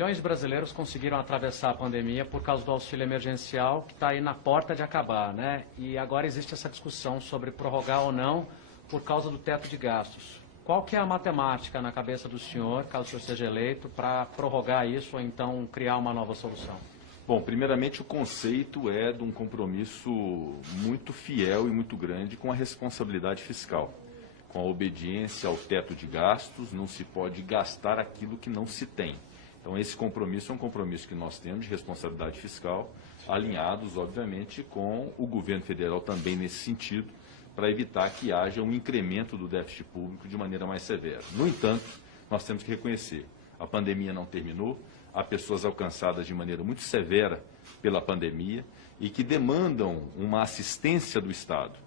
Milhões de brasileiros conseguiram atravessar a pandemia por causa do auxílio emergencial, que está aí na porta de acabar, né? E agora existe essa discussão sobre prorrogar ou não por causa do teto de gastos. Qual que é a matemática na cabeça do senhor, caso o senhor seja eleito, para prorrogar isso ou então criar uma nova solução? Bom, primeiramente o conceito é de um compromisso muito fiel e muito grande com a responsabilidade fiscal. Com a obediência ao teto de gastos, não se pode gastar aquilo que não se tem. Então, esse compromisso é um compromisso que nós temos de responsabilidade fiscal, alinhados, obviamente, com o governo federal também nesse sentido, para evitar que haja um incremento do déficit público de maneira mais severa. No entanto, nós temos que reconhecer, a pandemia não terminou, há pessoas alcançadas de maneira muito severa pela pandemia e que demandam uma assistência do Estado.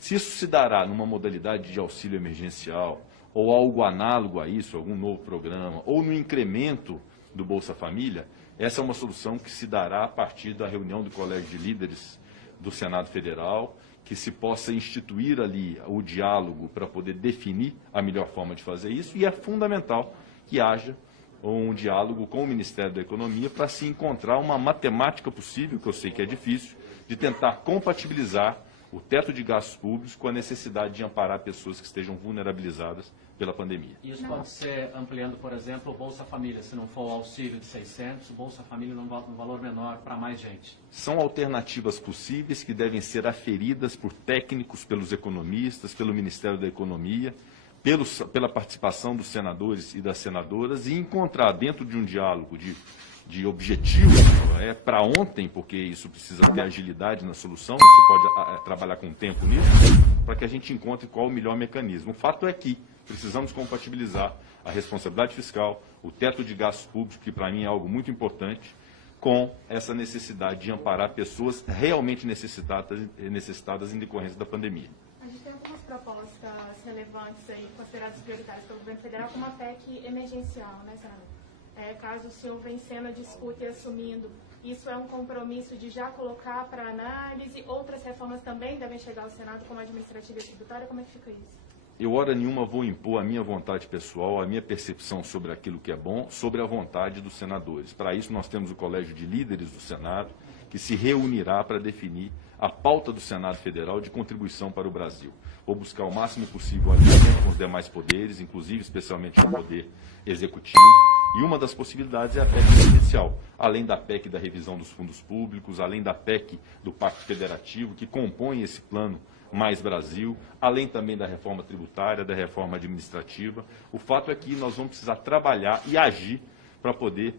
Se isso se dará numa modalidade de auxílio emergencial ou algo análogo a isso, algum novo programa, ou no incremento do Bolsa Família, essa é uma solução que se dará a partir da reunião do Colégio de Líderes do Senado Federal, que se possa instituir ali o diálogo para poder definir a melhor forma de fazer isso, e é fundamental que haja um diálogo com o Ministério da Economia para se encontrar uma matemática possível, que eu sei que é difícil, de tentar compatibilizar o teto de gastos públicos com a necessidade de amparar pessoas que estejam vulnerabilizadas pela pandemia. Isso pode ser ampliando, por exemplo, o Bolsa Família, se não for o auxílio de 600, o Bolsa Família num valor menor para mais gente. São alternativas possíveis que devem ser aferidas por técnicos, pelos economistas, pelo Ministério da Economia, pela participação dos senadores e das senadoras, e encontrar dentro de um diálogo de objetivo para ontem, porque isso precisa ter agilidade na solução, não se pode trabalhar com tempo nisso, para que a gente encontre qual o melhor mecanismo. O fato é que precisamos compatibilizar a responsabilidade fiscal, o teto de gastos públicos, que para mim é algo muito importante, com essa necessidade de amparar pessoas realmente necessitadas em decorrência da pandemia. A gente tem algumas propostas relevantes aí, consideradas prioritárias pelo governo federal, como a PEC emergencial, né, senador? Caso o senhor vencendo a disputa e assumindo, isso é um compromisso de já colocar para análise? Outras reformas também devem chegar ao Senado, como a administrativa e tributária? Como é que fica isso? Eu, hora nenhuma, vou impor a minha vontade pessoal, a minha percepção sobre aquilo que é bom, sobre a vontade dos senadores. Para isso, nós temos o Colégio de Líderes do Senado, que se reunirá para definir a pauta do Senado Federal de contribuição para o Brasil. Vou buscar o máximo possível o alinhamento com os demais poderes, inclusive, especialmente o Poder Executivo, e uma das possibilidades é a PEC emergencial, além da PEC da revisão dos fundos públicos, além da PEC do Pacto Federativo, que compõe esse plano Mais Brasil, além também da reforma tributária, da reforma administrativa. O fato é que nós vamos precisar trabalhar e agir para poder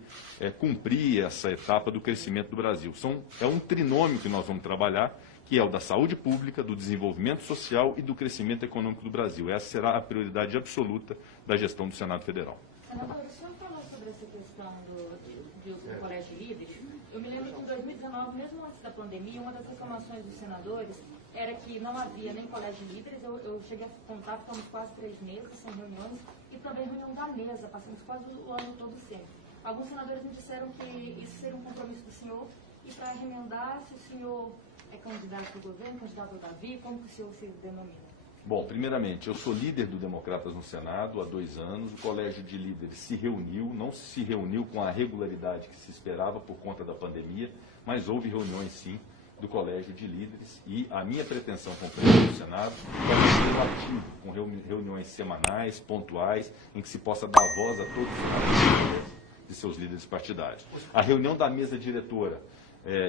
cumprir essa etapa do crescimento do Brasil. É um trinômio que nós vamos trabalhar, que é o da saúde pública, do desenvolvimento social e do crescimento econômico do Brasil. Essa será a prioridade absoluta da gestão do Senado Federal. Senador, o senhor falou sobre essa questão do Colégio de Líderes. Eu me lembro que em 2019, mesmo antes da pandemia, uma das reclamações dos senadores era que não havia nem colégio de líderes. Eu cheguei a contar, ficamos quase 3 meses sem reuniões, e também reunião da mesa, passamos quase o ano todo sem. Alguns senadores me disseram que isso seria um compromisso do senhor, e para remendar, se o senhor é candidato ao governo, candidato ao Davi, como que o senhor se denomina? Bom, primeiramente, eu sou líder do Democratas no Senado há 2 anos. O Colégio de Líderes se reuniu, não se reuniu com a regularidade que se esperava por conta da pandemia, mas houve reuniões, sim, do Colégio de Líderes, e a minha pretensão como presidente do Senado é ser ativo, com reuniões semanais, pontuais, em que se possa dar voz a todos os senadores de seus líderes partidários. A reunião da mesa diretora,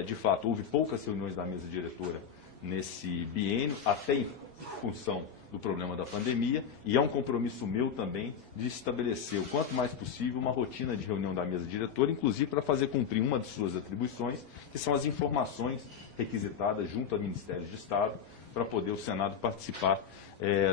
de fato, houve poucas reuniões da mesa diretora nesse biênio, até em função do problema da pandemia, e é um compromisso meu também de estabelecer o quanto mais possível uma rotina de reunião da mesa diretora, inclusive para fazer cumprir uma de suas atribuições, que são as informações requisitadas junto ao Ministério de Estado, para poder o Senado participar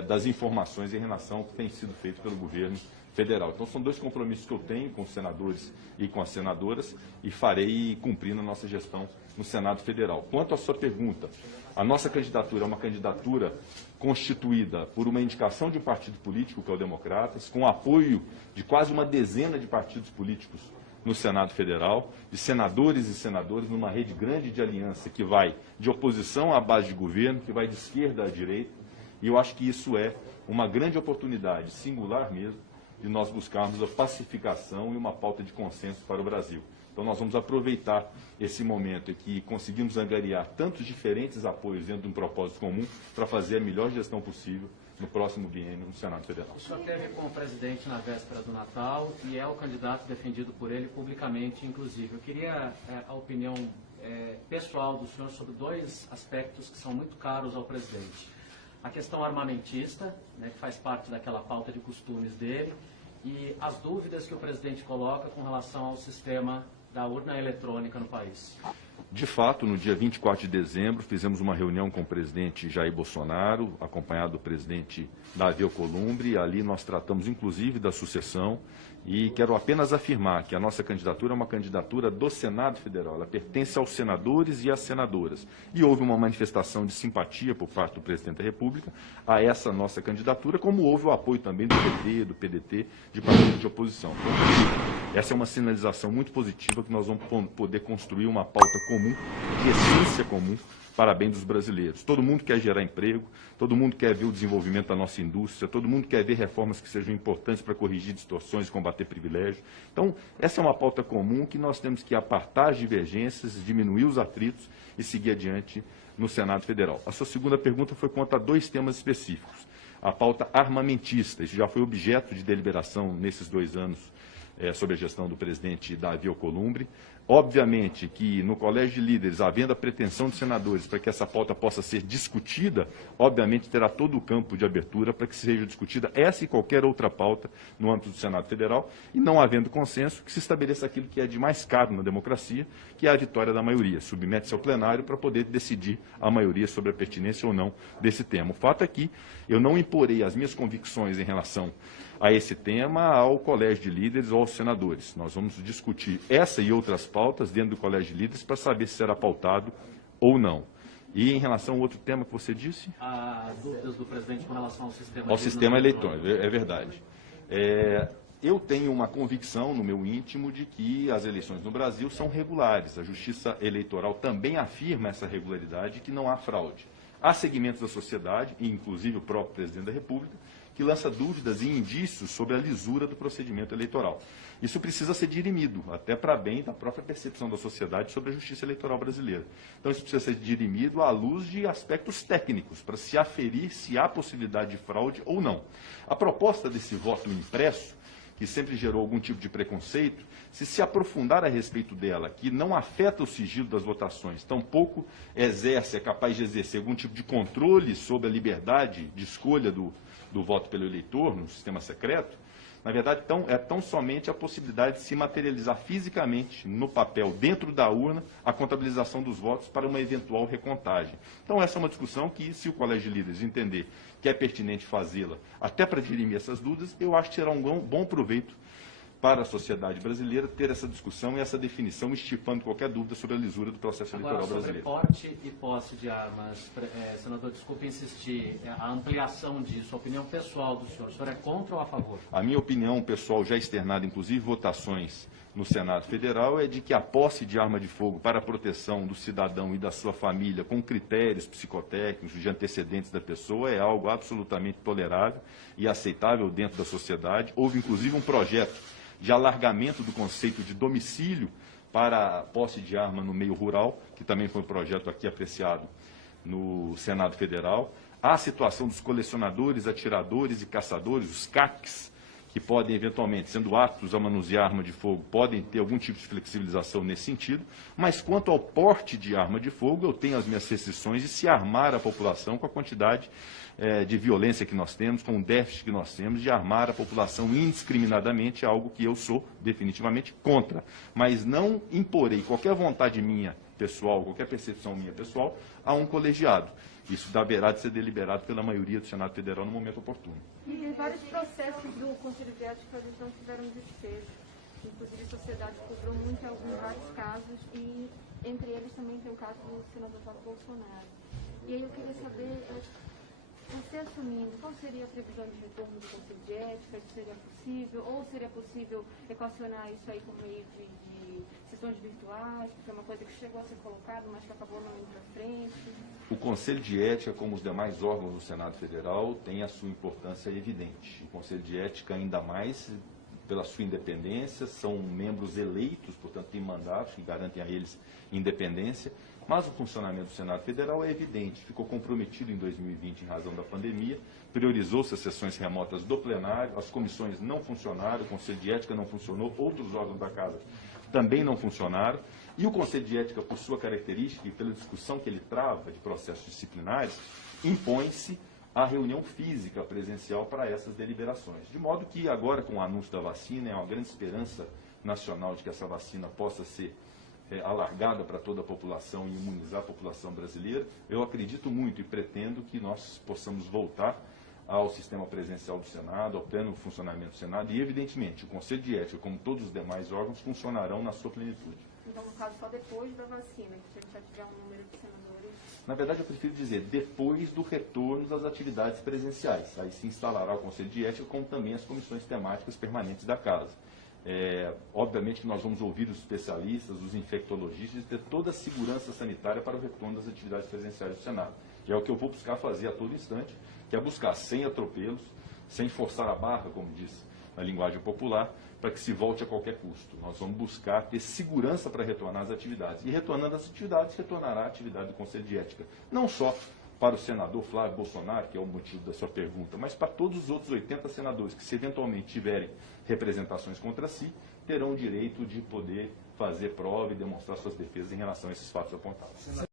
das informações em relação ao que tem sido feito pelo governo federal. Então, são 2 compromissos que eu tenho com os senadores e com as senadoras, e farei cumprir na nossa gestão no Senado Federal. Quanto à sua pergunta, a nossa candidatura é uma candidatura constituída por uma indicação de um partido político, que é o Democratas, com apoio de quase uma dezena de partidos políticos no Senado Federal, de senadores e senadoras, numa rede grande de aliança que vai de oposição à base de governo, que vai de esquerda à direita, e eu acho que isso é uma grande oportunidade, singular mesmo, de nós buscarmos a pacificação e uma pauta de consenso para o Brasil. Então nós vamos aproveitar esse momento em que conseguimos angariar tantos diferentes apoios dentro de um propósito comum para fazer a melhor gestão possível no próximo biênio no Senado Federal. O senhor esteve com o presidente na véspera do Natal e é o candidato defendido por ele publicamente, inclusive. Eu queria a opinião pessoal do senhor sobre dois aspectos que são muito caros ao presidente. A questão armamentista, né, que faz parte daquela pauta de costumes dele, e as dúvidas que o presidente coloca com relação ao sistema da urna eletrônica no país. De fato, no dia 24 de dezembro, fizemos uma reunião com o presidente Jair Bolsonaro, acompanhado do presidente Davi Alcolumbre, e ali nós tratamos inclusive da sucessão, e quero apenas afirmar que a nossa candidatura é uma candidatura do Senado Federal, ela pertence aos senadores e às senadoras, e houve uma manifestação de simpatia por parte do presidente da República a essa nossa candidatura, como houve o apoio também do PT, do PDT, de partidos de oposição. Então, essa é uma sinalização muito positiva que nós vamos poder construir uma pauta comum, de essência comum, para bem dos brasileiros. Todo mundo quer gerar emprego, todo mundo quer ver o desenvolvimento da nossa indústria, todo mundo quer ver reformas que sejam importantes para corrigir distorções e combater privilégios. Então, essa é uma pauta comum que nós temos que apartar as divergências, diminuir os atritos e seguir adiante no Senado Federal. A sua segunda pergunta foi quanto a dois temas específicos. A pauta armamentista, isso já foi objeto de deliberação nesses 2 anos sob a gestão do presidente Davi Alcolumbre. Obviamente que no Colégio de Líderes, havendo a pretensão dos senadores para que essa pauta possa ser discutida, obviamente terá todo o campo de abertura para que seja discutida essa e qualquer outra pauta no âmbito do Senado Federal, e não havendo consenso, que se estabeleça aquilo que é de mais caro na democracia, que é a vitória da maioria. Submete-se ao plenário para poder decidir a maioria sobre a pertinência ou não desse tema. O fato é que eu não imporei as minhas convicções em relação a esse tema ao Colégio de Líderes ou aos senadores. Nós vamos discutir essa e outras pautas dentro do Colégio de Líderes para saber se será pautado ou não. E em relação ao outro tema que você disse? As dúvidas do presidente com relação ao sistema, ao sistema eletrônico, é verdade. Eu tenho uma convicção no meu íntimo de que as eleições no Brasil são regulares. A Justiça Eleitoral também afirma essa regularidade e que não há fraude. Há segmentos da sociedade, e inclusive o próprio presidente da República, que lança dúvidas e indícios sobre a lisura do procedimento eleitoral. Isso precisa ser dirimido, até para bem da própria percepção da sociedade sobre a justiça eleitoral brasileira. Então isso precisa ser dirimido à luz de aspectos técnicos, para se aferir se há possibilidade de fraude ou não. A proposta desse voto impresso, que sempre gerou algum tipo de preconceito, se aprofundar a respeito dela, que não afeta o sigilo das votações, tampouco é capaz de exercer algum tipo de controle sobre a liberdade de escolha do voto pelo eleitor no sistema secreto, na verdade, é tão somente a possibilidade de se materializar fisicamente no papel, dentro da urna, a contabilização dos votos para uma eventual recontagem. Então, essa é uma discussão que, se o Colégio de Líderes entender que é pertinente fazê-la, até para dirimir essas dúvidas, eu acho que será um bom proveito para a sociedade brasileira ter essa discussão e essa definição, estipando qualquer dúvida sobre a lisura do processo eleitoral brasileiro. Agora, sobre porte e posse de armas, senador, desculpe insistir, a ampliação disso, a opinião pessoal do senhor é contra ou a favor? A minha opinião pessoal, já externada, inclusive votações no Senado Federal, é de que a posse de arma de fogo para a proteção do cidadão e da sua família, com critérios psicotécnicos de antecedentes da pessoa, é algo absolutamente tolerável e aceitável dentro da sociedade. Houve, inclusive, um projeto de alargamento do conceito de domicílio para a posse de arma no meio rural, que também foi um projeto aqui apreciado no Senado Federal. Há a situação dos colecionadores, atiradores e caçadores, os CACs, que podem, eventualmente, sendo aptos a manusear arma de fogo, podem ter algum tipo de flexibilização nesse sentido, mas quanto ao porte de arma de fogo, eu tenho as minhas restrições de se armar a população com a quantidade de violência que nós temos, com o déficit que nós temos, de armar a população indiscriminadamente, algo que eu sou definitivamente contra. Mas não imporei qualquer vontade minha pessoal, qualquer percepção minha pessoal, a um colegiado. Isso deverá de ser deliberado pela maioria do Senado Federal no momento oportuno. E vários processos do Conselho de Ética não tiveram desfecho. Inclusive, a sociedade cobrou muito em vários casos, e entre eles também tem o caso do senador Bolsonaro. E aí eu queria saber, você assumindo, qual seria a previsão de retorno do Conselho de Ética? Isso seria possível? Ou seria possível equacionar isso aí por meio de sessões reuniões virtuais, que foi uma coisa que chegou a ser colocada, mas que acabou não indo para frente? O Conselho de Ética, como os demais órgãos do Senado Federal, tem a sua importância evidente. O Conselho de Ética, ainda mais pela sua independência, são membros eleitos, portanto, têm mandatos que garantem a eles independência, mas o funcionamento do Senado Federal é evidente, ficou comprometido em 2020 em razão da pandemia, priorizou-se as sessões remotas do plenário, as comissões não funcionaram, o Conselho de Ética não funcionou, outros órgãos da Casa também não funcionaram, e o Conselho de Ética, por sua característica e pela discussão que ele trava de processos disciplinares, impõe-se a reunião física presencial para essas deliberações. De modo que agora, com o anúncio da vacina, é uma grande esperança nacional de que essa vacina possa ser alargada para toda a população e imunizar a população brasileira. Eu acredito muito e pretendo que nós possamos voltar ao sistema presencial do Senado, ao pleno funcionamento do Senado, e, evidentemente, o Conselho de Ética, como todos os demais órgãos, funcionarão na sua plenitude. Então, no caso, só depois da vacina, que se ele já tiver um número de senadores... Na verdade, eu prefiro dizer, depois do retorno das atividades presenciais. Aí se instalará o Conselho de Ética, como também as comissões temáticas permanentes da Casa. Obviamente que nós vamos ouvir os especialistas, os infectologistas, e ter toda a segurança sanitária para o retorno das atividades presenciais do Senado. E é o que eu vou buscar fazer a todo instante, que é buscar sem atropelos, sem forçar a barra, como diz na linguagem popular, para que se volte a qualquer custo. Nós vamos buscar ter segurança para retornar às atividades. E retornando às atividades, retornará a atividade do Conselho de Ética. Não só para o senador Flávio Bolsonaro, que é o motivo da sua pergunta, mas para todos os outros 80 senadores que, se eventualmente tiverem representações contra si, terão o direito de poder fazer prova e demonstrar suas defesas em relação a esses fatos apontados.